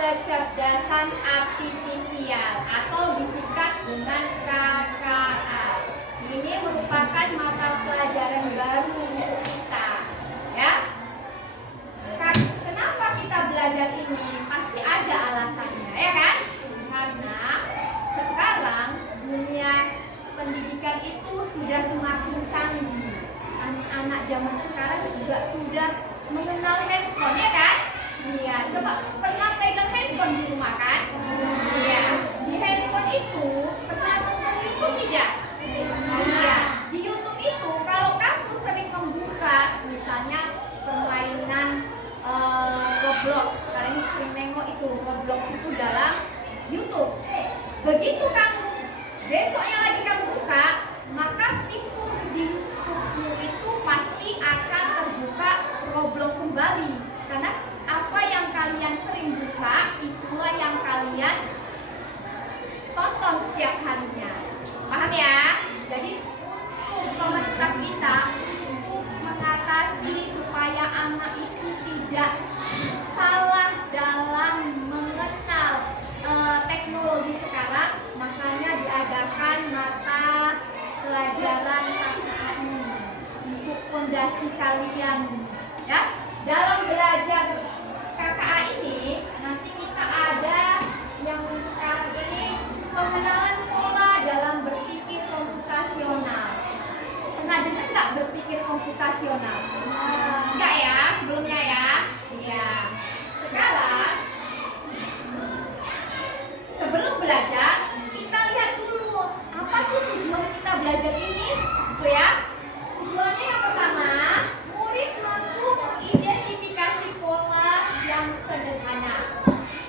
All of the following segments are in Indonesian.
kecerdasan artifisial atau disingkat dengan KKA. Ini merupakan mata pelajaran baru untuk kita, ya. Kenapa kita belajar ini? Pasti ada alasannya, ya kan? Karena sekarang dunia pendidikan itu sudah semakin canggih. Anak-anak zaman sekarang juga sudah mengenal handphone, ya kan? Iya, coba pernah pegang handphone di rumah kan? Iya, di handphone itu pernah nonton YouTube tidak? Iya, di YouTube itu kalau kamu sering membuka misalnya permainan Roblox, kalian sering nengok itu Roblox itu dalam YouTube. Begitu kamu besoknya lagi kamu buka, maka itu di YouTube itu pasti akan terbuka Roblox kembali. Karena apa yang kalian sering buka, itulah yang kalian tonton setiap harinya. Paham ya? Jadi untuk pemerintah kita untuk mengatasi supaya anak itu tidak salah dalam mengenal teknologi sekarang, makanya diadakan mata pelajaran KKI untuk fondasi kalian, ya. Dalam belajar KKA ini nanti kita ada yang sekarang ini pengenalan pola dalam berpikir komputasional. Pernah dengar nggak berpikir komputasional? Enggak ya, sebelumnya ya. Iya. Sekarang sebelum belajar kita lihat dulu apa sih tujuan kita belajar ini, gitu ya. Tujuannya yang pertama, murid mampu mengidentifikasi pola yang sederhana.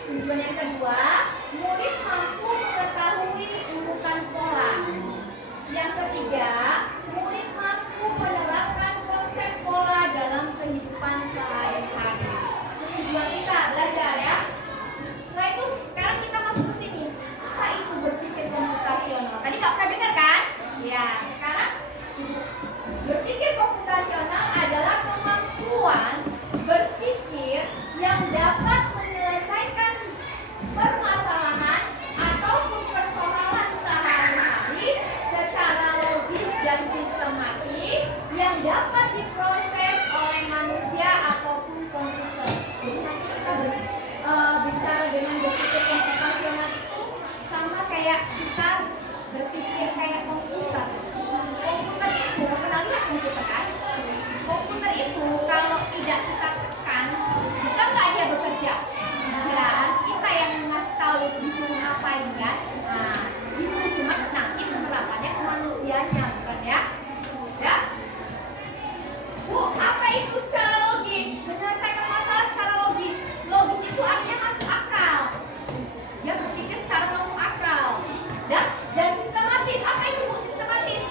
Tujuan yang kedua, murid mampu mengetahui urutan pola. Yang ketiga, murid mampu menerapkan konsep pola dalam kehidupan sehari-hari. Tujuan kita belajar ya. Setelah itu sekarang kita masuk ke sini. Apa itu berpikir komputasional? Tadi nggak pernah dengar kan? Ya, sekarang berpikir komputasional adalah kemampuan berpikir yang dapat menyelesaikan permasalahan ataupun persoalan sehari-hari secara logis dan sistematis yang dapat diproses oleh manusia ataupun komputer. Jadi nanti kita bicara dengan berpikir komputasional itu sama kayak kita berpikir kayak komputer. Komputer itu, pernah lihat komputer kan? Komputer itu kalau tidak kita tekan, bisa nggak dia bekerja? Ya, harus kita yang ngasih tahu disuruh ngapain kan? Nah, itu cuma nanti penerapannya ke manusianya, bukan ya? Ya? Bu, apa itu secara logis? Menyelesaikan masalah secara logis. Logis itu artinya masuk akal. Dia berpikir secara masuk akal. Dan sistematis. Apa itu Bu sistematis?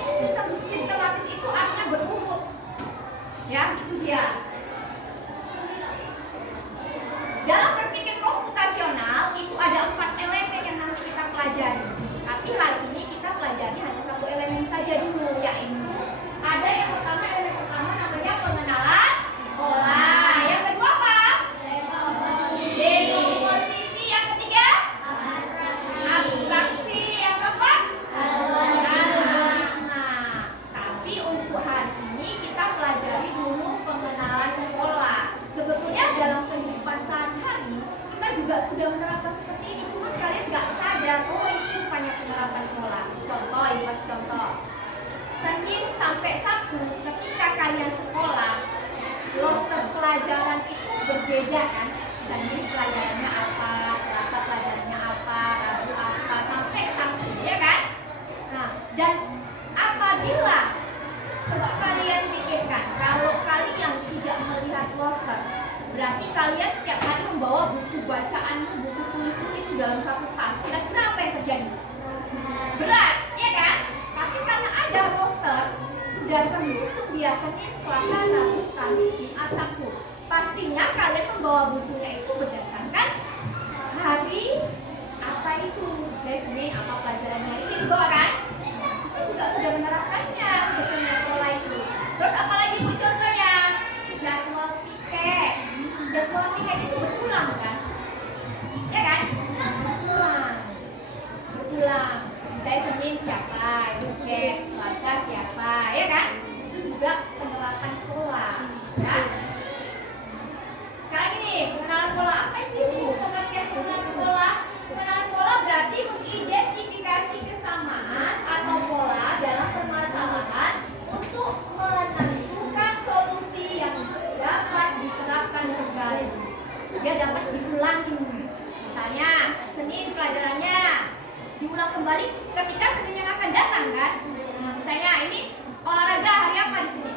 Sistematis itu artinya berurut. Ya, itu dia. Dalam berpikir komputasional itu ada 4 elemen yang nanti kita pelajari. Tapi hari ini kita pelajari hanya 1 elemen saja dulu, yaitu ada yang pertama, elemen pertama namanya pengenalan pola. Yang kedua apa? Dekomposisi. Yang ketiga? Abstraksi. Yang keempat? Algoritma. Tapi untuk hari ini kita pelajari dulu pengenalan pola. Sebetulnya dalam kehidupan sehari-hari kita juga sudah menerapkan seperti ini, cuma kalian nggak sadar, oh itu rupanya penerapan pola. Contoh, ini pas contoh. Senin sampai Sabtu ketika kalian sekolah, roster pelajaran itu berbeda kan? Senin pelajarannya apa, Selasa pelajarannya apa, Rabu apa, sampai Sabtu, ya kan? Nah, dan apabila coba kalian pikirkan, kalau kalian tidak melihat roster, berarti kalian setiap hari membawa buku bacaanmu, buku tulismu itu dalam satu tas. Kira-kira apa yang terjadi? Berat, ya kan? Tapi karena ada roster, sudah tersusun dia Senin, Selasa, Rabu, Kamis, Jumat, Sabtu. Pastinya kalian membawa bukunya itu berdasarkan hari apa itu. Saya Senin, apa pelajarannya itu dibawa kan? Kita juga sudah menerapkannya sebetulnya pola itu. Terus apalagi Bu contohnya? Jadwal piket. Jadwal piket itu berulang kan? Ya Senin pelajarannya diulang kembali ketika Senin yang akan datang kan. Nah, misalnya ini olahraga hari apa di sini?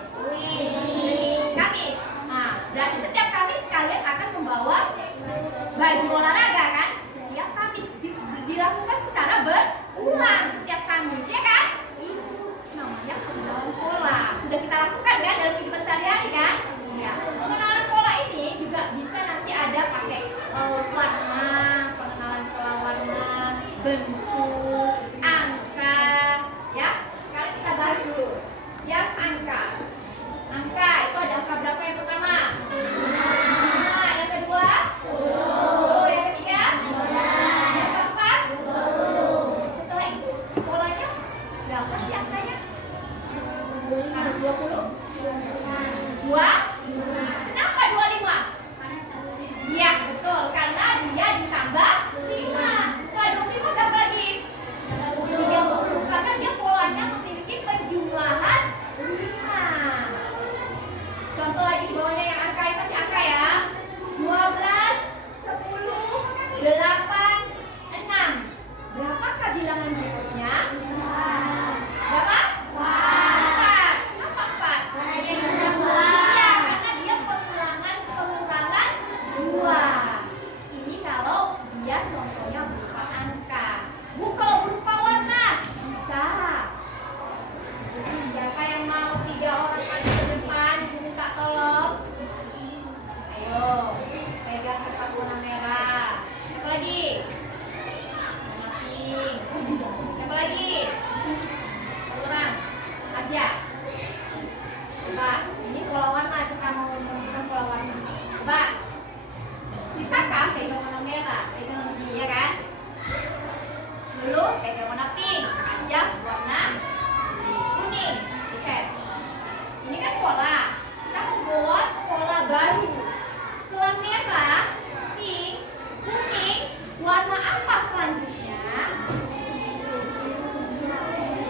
Kamis. Nah, berarti setiap Kamis kalian akan membawa baju olahraga kan? Setiap Kamis dilakukan secara berulang setiap Kamis ya kan? Itu namanya pengenalan pola. Sudah kita lakukan kan dalam kehidupan sehari-hari kan? Ya. Pengenalan pola ini juga bisa nanti ada pakai warna, pengenalan pola warna, bentuk, angka, ya. Sekarang kita bahas dulu. Yang angka. Angka itu ada angka berapa yang pertama? Nah, yang kedua? 10. Yang ketiga? 15. Yang keempat? 20. Setelah itu polanya berapa sih angkanya? Harus 20? 2? Kenapa 25? Iya, betul. Karena dia ditambah 5. Setelah 25 berapa lagi? 30. Karena dia polanya memiliki penjumlahan 5. Contoh lagi di bawahnya yang angka ini masih angka ya. 12, 10, 8, 6. Berapakah bilangan berikutnya? Berapa? 4. Kenapa 4? Iya, karena dia pengulangan 2. Ini kalau dia contohnya berupa angka. Bu, kalau berupa warna bisa. Siapa yang mau 3 orang maju ke depan? Ibu minta tolong. Ayo, pegang kertas warna merah. Apa lagi? Warna pink. Apa lagi? Satu orang aja. Coba, ini pola warna. Kita mau menemukan pola warna. Coba. Sisakan pegang warna merah, pegang lagi ya kan? Dulu pegang warna pink, aja warna kuning. Set. Ini kan pola. Kita mau buat pola baru. Setelah merah, pink, kuning, warna apa selanjutnya?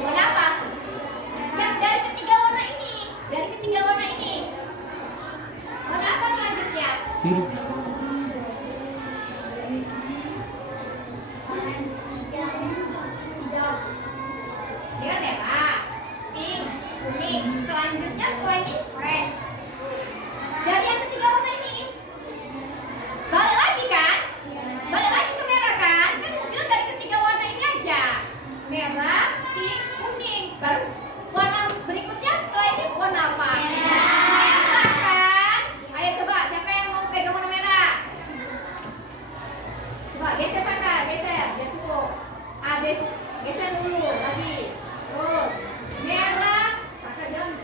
Warna apa? Yang dari ketiga warna ini. Dari ketiga warna ini. Warna apa selanjutnya? Biru. Dia merah, pink, kuning. Selanjutnya setelah ini orange. Dari yang ketiga warna ini balik lagi kan? Balik lagi ke merah kan? Kan aku bilang dari ketiga warna ini aja. Merah, pink, kuning. Baru warna berikutnya setelah ini warna apa? Merah kan? Ayo coba siapa yang mau pegang warna merah? Coba geser Saka, geser. Biar cukup. Geser dulu lagi. Terus merah, Saka jam.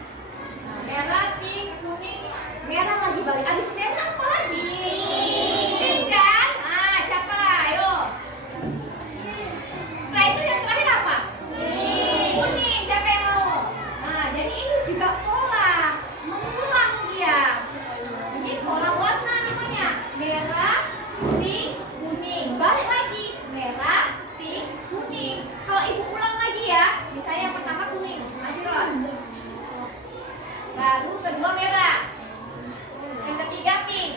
Nah, merah, pink, kuning, merah lagi balik. Abis merah apa lagi? Pink kan? Ah, siapa? Ayo. Setelah itu yang terakhir apa? Kuning. Siapa yang mau? Nah, jadi ini juga pola mengulang dia. Ini pola warna namanya. Merah, pink, kuning. Balik lagi. Merah, pink, kuning. Kalau ibu ulang lagi ya, misalnya yang pertama kuning, maju terus. Baru kedua merah. Yang ketiga pink.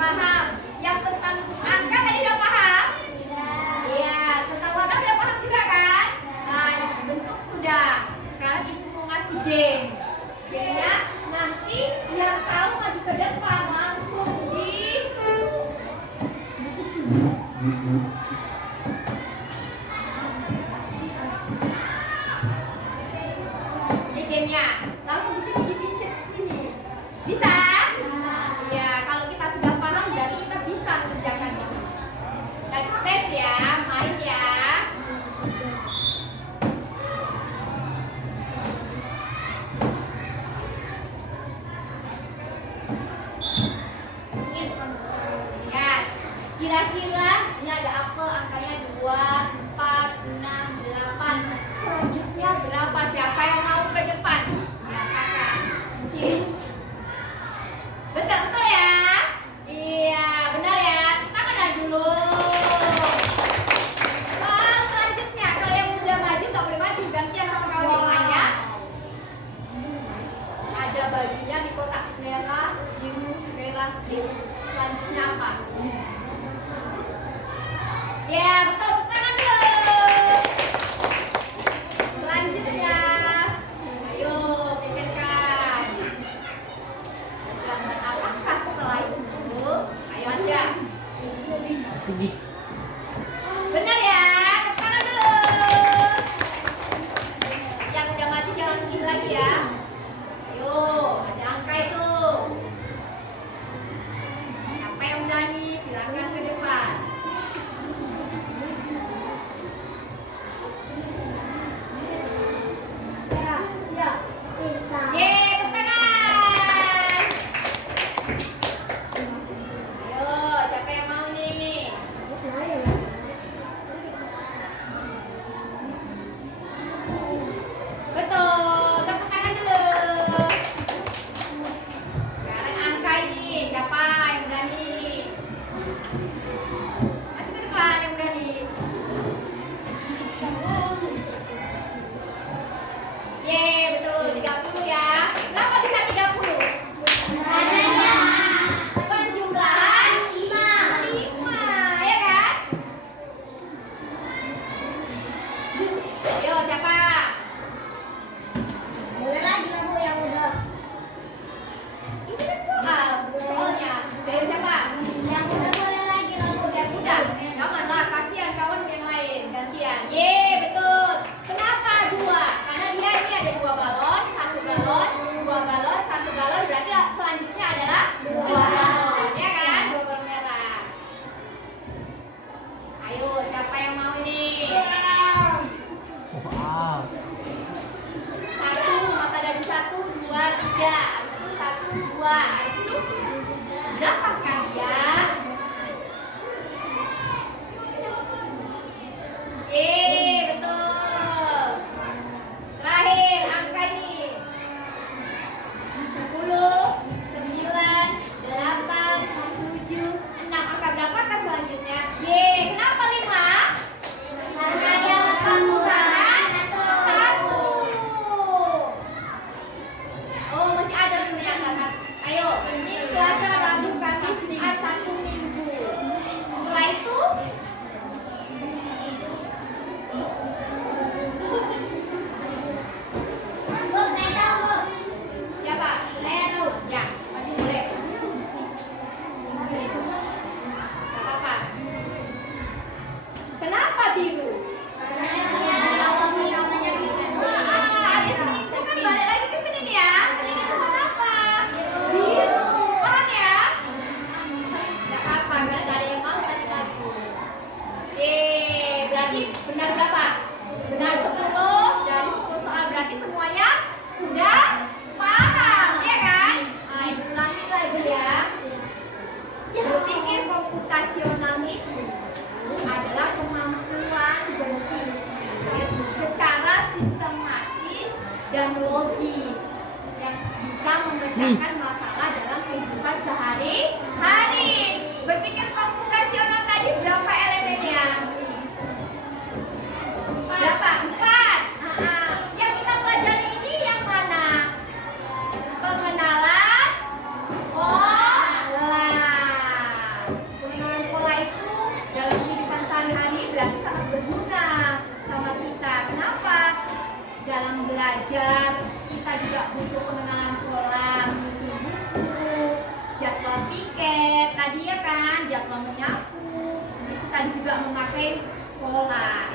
paham. Yang tentang angka tadi udah paham? Iya, tentang warna udah paham juga kan? Nah, bentuk sudah. Sekarang ibu mau ngasih game. Gamenya nanti yang tahu maju ke depan langsung di ini gamenya langsung di sini dipincet sini. Bisa? Bisa. Iya, kalau kita sudah paham berarti kita bisa mengerjakan ini. Kita tes ya, main ya. Kira-kira ini ada apel angkanya 2, 4, 6, 8. Selanjutnya berapa? Siapa yang mau ke depan? Ya, kakak. Cik. Betul ya? Iya, benar ya. Tangan dulu. Selanjutnya, kalau yang udah maju nggak boleh maju. Gantian sama kawan yang lainnya. Ada bajunya di kotak merah, biru, merah, biru. Selanjutnya apa? Ya, betul, tangan dulu. Selanjutnya, ayo pikirkan. Gambar apakah setelah itu? Ayo aja. Benar ya, tangan dulu. Yang udah maju jangan begini lagi ya. Ayo, ada angka itu. Siapa yang berani? Silakan ke depan. dan logis yang bisa memecahkan masalah dalam kehidupan sehari-hari. Berpikir komputasional tadi berapa elemennya? Berapa? 4. Yang kita pelajari ini yang mana? Pengenalan pola. jadwal menyapu. Itu tadi juga memakai pola.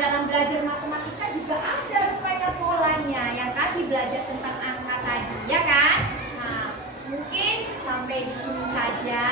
Dalam belajar matematika juga ada rupanya polanya. Yang tadi belajar tentang angka tadi, ya kan? Nah, mungkin sampai di sini saja.